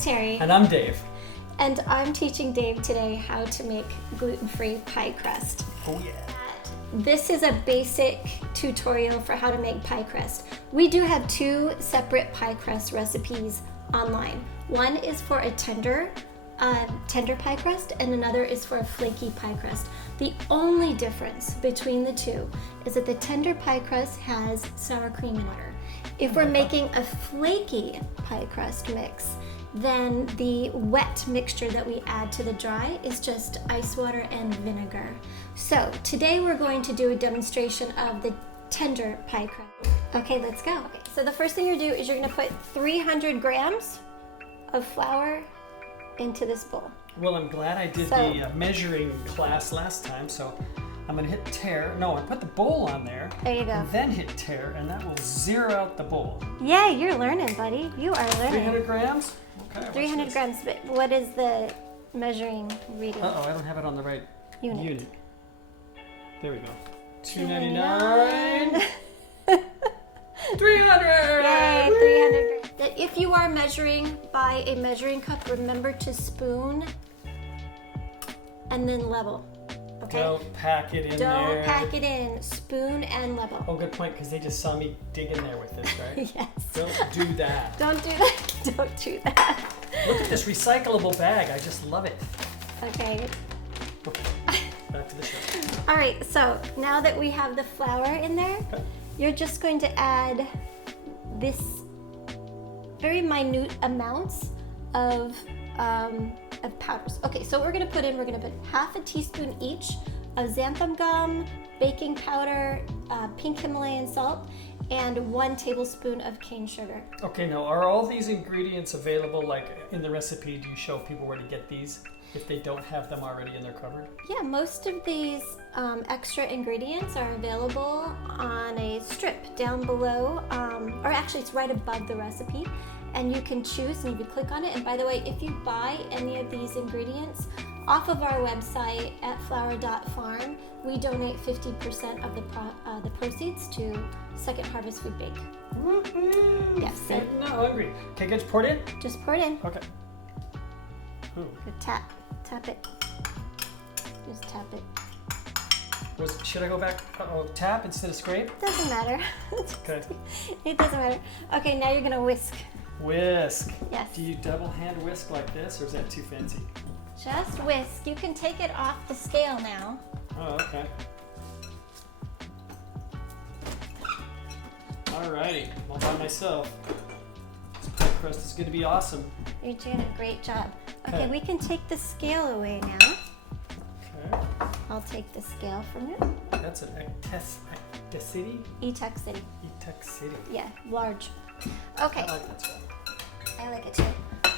Teri. And I'm Dave. And I'm teaching Dave today how to make gluten-free pie crust. Oh yeah. This is a basic tutorial for how to make pie crust. We do have two separate pie crust recipes online. One is for a tender pie crust, and another is for a flaky pie crust. The only difference between the two is that the tender pie crust has sour cream and butter. If we're making a flaky pie crust mix, then the wet mixture that we add to the dry is just ice water and vinegar. So today we're going to do a demonstration of the tender pie crust. Okay, let's go. Okay, so the first thing you do is you're gonna put 300 grams of flour into this bowl. Well, I'm glad I did the measuring class last time, so I'm gonna hit tear. No, I put the bowl on there. There you go. And then hit tear, and that will zero out the bowl. Yeah, you're learning, buddy. You are learning. 300 grams? Okay. 300 grams, but what is the measuring reading? Uh-oh, I don't have it on the right unit. There we go. $2.99. 300! Yay, 300 grams. If you are measuring by a measuring cup, remember to spoon and then level. Okay? Don't pack it in there. Don't pack it in. Spoon and level. Oh, good point, because they just saw me dig in there with this, right? Yes. Don't do that. Don't do that. Don't do that. Look at this recyclable bag. I just love it. Okay. Okay, back to the show. All right, so now that we have the flour in there, you're just going to add this very minute amounts of powders. Okay, so what we're gonna put half a teaspoon each of xanthan gum, baking powder, pink Himalayan salt, and 1 tablespoon of cane sugar. Okay, now are all these ingredients available, like in the recipe? Do you show people where to get these if they don't have them already in their cupboard? Yeah, most of these extra ingredients are available on a strip down below, or actually it's right above the recipe, and you can choose and you can click on it. And by the way, if you buy any of these ingredients off of our website at flour.farm, we donate 50% of the proceeds to Second Harvest Food Bank. Woohoo! Yes. So I'm not hungry. Okay, just pour it in? just pour it in. Okay. Ooh. Good, tap it. Just tap it. Should I go back? Tap instead of scrape? Doesn't matter. Okay. It doesn't matter. Okay, now you're gonna whisk. Whisk. Yes. Do you double hand whisk like this, or is that too fancy? Just whisk. You can take it off the scale now. Oh, okay. Alrighty, all by myself. This pie crust is gonna be awesome. You're doing a great job. Okay, Okay. we can take the scale away now. Okay. I'll take the scale from you. That's an Ectecity? E-Tech City. Ectecity. Yeah, large. Okay, I like that spell. I like it too.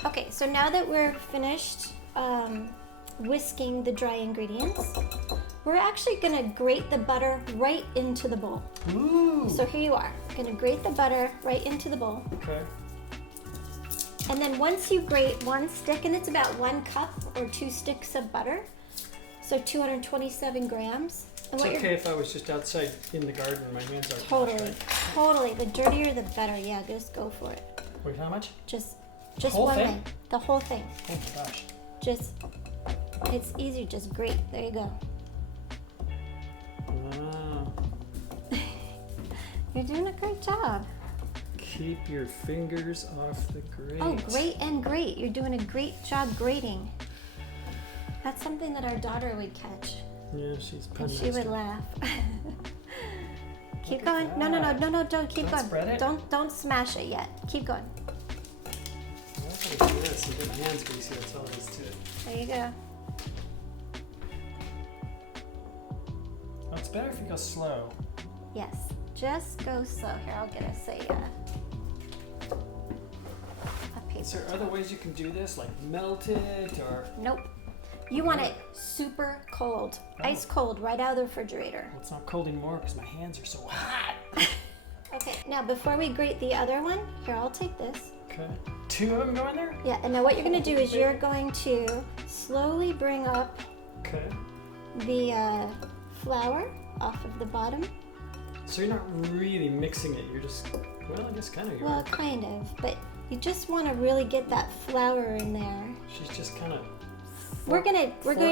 Okay, so now that we're finished whisking the dry ingredients, we're actually gonna grate the butter right into the bowl. Ooh. So here you are. Gonna grate the butter right into the bowl. Okay. And then once you grate 1 stick, and it's about 1 cup or 2 sticks of butter, so 227 grams. And It's okay if I was just outside in the garden and my hands are Totally. The dirtier the better. Yeah, just go for it. Wait, how much? Just whole one thing? way. The whole thing. Oh my gosh. It's easy. Just grate. There you go. Wow. You're doing a great job. Keep your fingers off the grate. Oh, great and great. You're doing a great job grating. That's something that our daughter would catch. Yeah, she's And pretty she would laugh. Keep going. at No, that. don't keep Don't going. spread it? Don't smash it yet. Keep going. I'm gonna do this and get my hands greasy. That's all there is to it. There you go. Oh, it's better if you go slow. Yes. Just go slow. Here, I'll get us a paper. Is there other ways you can do this, like melt it or? Nope. You want it super cold. Oh. Ice cold, right out of the refrigerator. Well, it's not cold anymore because my hands are so hot. Okay, now before we grate the other one, here, I'll take this. Okay. 2 of them go in there? Yeah, and now what you're going to do is you're going to slowly bring up Okay. the flour off of the bottom. So you're not really mixing it. You're just, well, I guess kind of. Well, kind of, but You just want to really get that flour in there. She's just kind of. We're going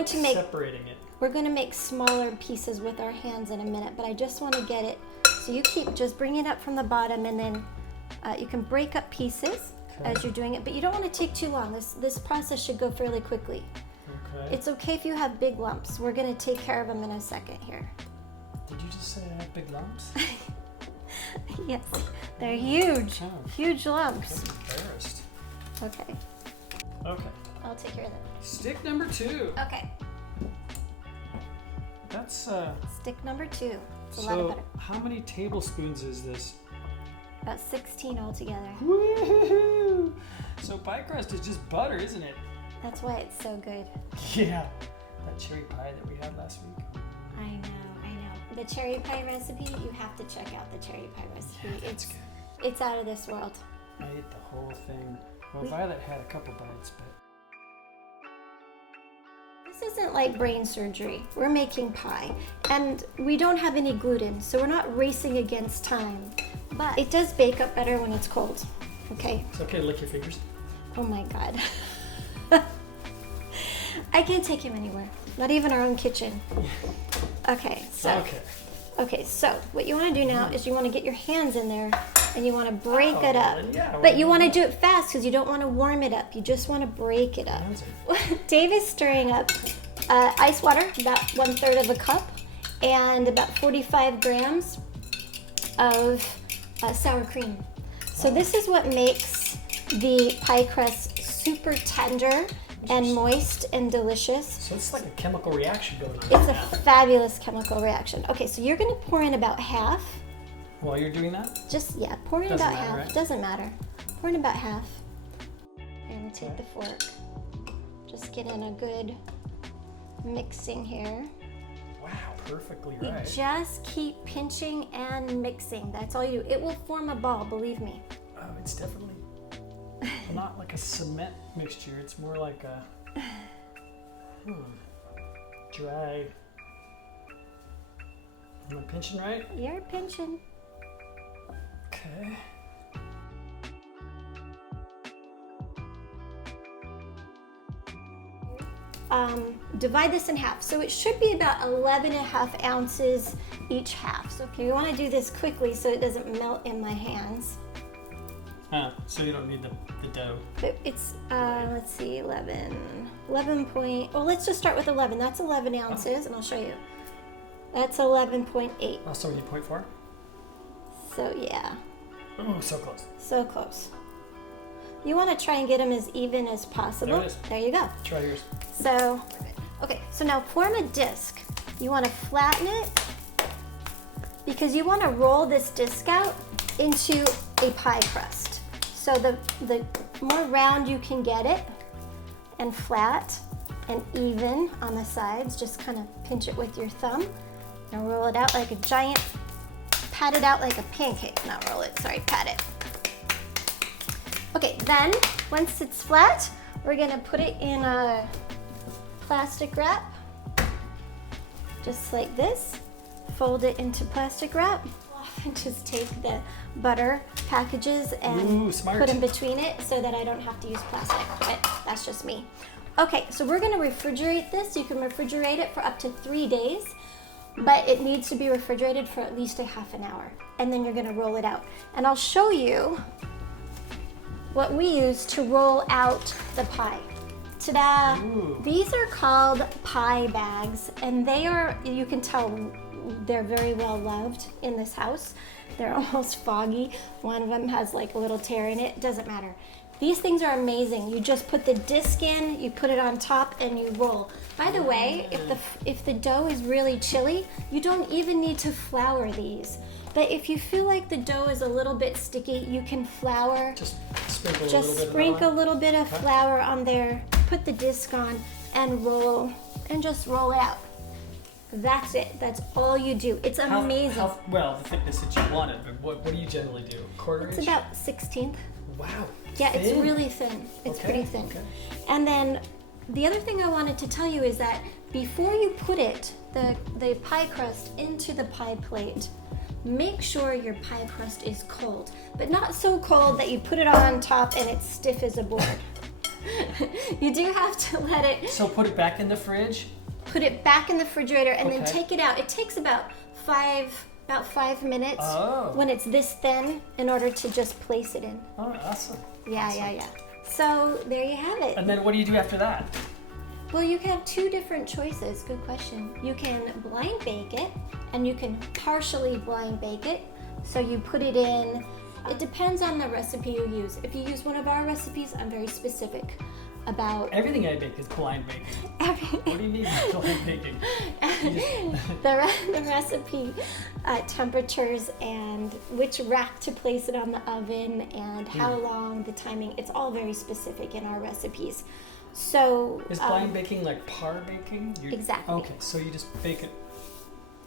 to make separating it. We're going to make smaller pieces with our hands in a minute, but I just want to get it. So you keep just bringing it up from the bottom, and then you can break up pieces as you're doing it, but you don't want to take too long. This process should go fairly quickly. Okay. It's okay if you have big lumps. We're going to take care of them in a second here. Did you just say I have big lumps? Yes, they're huge. Oh. Huge lumps. I'm embarrassed. Okay, Okay. I'll take care of that. Stick number 2. Okay, That's stick number 2. It's a lot of butter. how many tablespoons is this? About 16 altogether. Woo-hoo-hoo! So pie crust is just butter, isn't it? That's why it's so good. Yeah. That cherry pie that we had last week. I know. The cherry pie recipe, you have to check out the cherry pie recipe. Yeah, that's good. It's out of this world. I ate the whole thing. Well, Violet had a couple bites, but This isn't like brain surgery. We're making pie, and we don't have any gluten, so we're not racing against time. But it does bake up better when it's cold, okay? it's okay to lick your fingers. Oh my God. I can't take him anywhere, not even our own kitchen. Okay, so what you want to do now is you want to get your hands in there and you want to break it up. Yeah, But you want to do it fast because you don't want to warm it up. You just want to break it up. Dave is stirring up ice water, about 1/3 of a cup, and about 45 grams of sour cream. So this is what makes the pie crust super tender and moist and delicious. So it's like a chemical reaction going on. It's a right now. fabulous chemical reaction. Okay, so you're gonna pour in about half. While you're doing that? Pour in Doesn't about matter, half. right? Doesn't matter. Pour in about half. And take the fork. Just get in a good mixing here. Wow, perfectly You right. just keep pinching and mixing. That's all you do. It will form a ball, believe me. Oh, it's definitely not like a cement mixture. It's more like a dry. Am I pinching right? You're pinching. Okay. Divide this in half. So it should be about 11.5 ounces each half. So if you want to do this quickly so it doesn't melt in my hands. So you don't need the dough. But it's, let's see, 11 point, oh, let's just start with 11. That's 11 ounces, and I'll show you. That's 11.8. Oh, so we need 0.4? So yeah, Oh, so close. so close. You want to try and get them as even as possible. There it is. There you go. Try yours. So, okay, so now form a disc. You want to flatten it because you want to roll this disc out into a pie crust. So the more round you can get it and flat and even on the sides, just kind of pinch it with your thumb and roll it out like a giant, pat it out like a pancake. Not roll it, sorry, pat it. Okay, then once it's flat, we're gonna put it in a plastic wrap, just like this. Fold it into plastic wrap and just take the butter packages and Ooh, smart. put them between it so that I don't have to use plastic, but that's just me. Okay, so we're gonna refrigerate this. You can refrigerate it for up to 3 days, but it needs to be refrigerated for at least a half an hour. And then you're gonna roll it out. And I'll show you what we use to roll out the pie. Ta-da! Ooh. These are called pie bags, and they are, you can tell they're very well loved in this house. They're almost foggy. One of them has like a little tear in it. Doesn't matter. These things are amazing. You just put the disc in, you put it on top, and you roll. By the way, if the dough is really chilly, you don't even need to flour these. But if you feel like the dough is a little bit sticky, you can flour. Just sprinkle Just a little bit. sprinkle a little bit of flour on there, put the disc on, and roll, and just roll it out. That's it. That's all you do. It's amazing. Well, the thickness that you wanted, but what do you generally do? Quarter It's inch? about 1/16. Wow. Yeah, it's thin. really thin. It's Okay, pretty thin. okay. And then the other thing I wanted to tell you is that before you put it, the pie crust into the pie plate, make sure your pie crust is cold, but not so cold that you put it on top and it's stiff as a board. You do have to let it... So put it back in the fridge? Put it back in the refrigerator and then Okay. take it out. It takes about 5 minutes when it's this thin in order to just place it in. Oh, awesome. Yeah. So there you have it. And then what do you do after that? Well, you can have two different choices. Good question. You can blind bake it, and you can partially blind bake it. So you put it in, it depends on the recipe you use. If you use one of our recipes, I'm very specific about... Everything I bake is blind baked. What do you mean by blind baking? The recipe temperatures and which rack to place it on the oven and how long, the timing, it's all very specific in our recipes. So is blind baking like par baking? Exactly. Okay, so you just bake it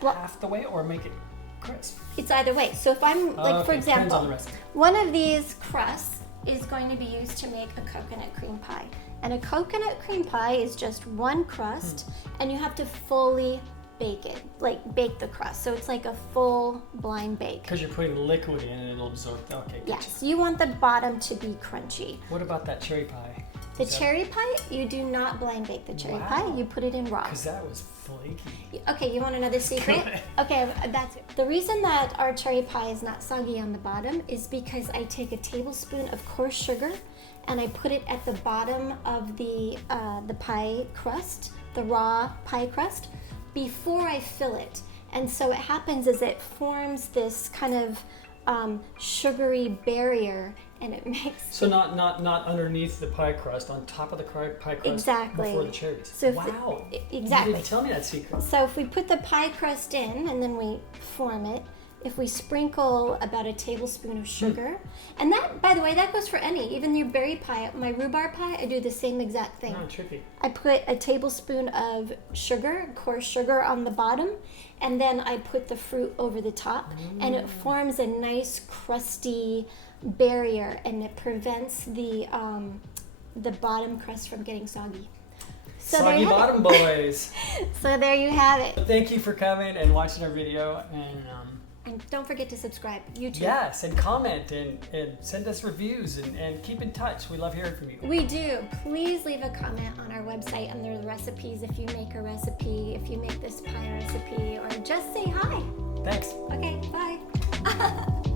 half the way or make it crisp? It's either way. So if I'm like, for depends on example, the recipe. one of these crusts is going to be used to make a coconut cream pie. And a coconut cream pie is just one crust, and you have to fully bake it, like bake the crust. So it's like a full blind bake. Because you're putting liquid in and it'll absorb. Okay, gotcha. Yes, you want the bottom to be crunchy. What about that cherry pie? The cherry pie, you do not blind bake the cherry pie. You put it in raw. Because that was flaky. Okay, you want another secret? Okay, that's it. The reason that our cherry pie is not soggy on the bottom is because I take a tablespoon of coarse sugar and I put it at the bottom of the pie crust, the raw pie crust, before I fill it. And so what happens is it forms this kind of sugary barrier, and it makes... So not underneath the pie crust, on top of the pie crust. Exactly. Before the cherries. So Wow. Exactly. You didn't tell me that secret. So if we put the pie crust in and then we form it, if we sprinkle about a tablespoon of sugar, and that, by the way, that goes for any, even your berry pie, my rhubarb pie, I do the same exact thing. Oh, trippy. I put a tablespoon of sugar, coarse sugar on the bottom, and then I put the fruit over the top, and it forms a nice crusty barrier, and it prevents the bottom crust from getting soggy. So Soggy bottom boys. So there you have it. Thank you for coming and watching our video, And don't forget to subscribe. YouTube. yes, and comment and send us reviews and keep in touch. We love hearing from you. We do. Please leave a comment on our website under the recipes if you make a recipe, if you make this pie recipe, or just say hi. Thanks. Okay, bye.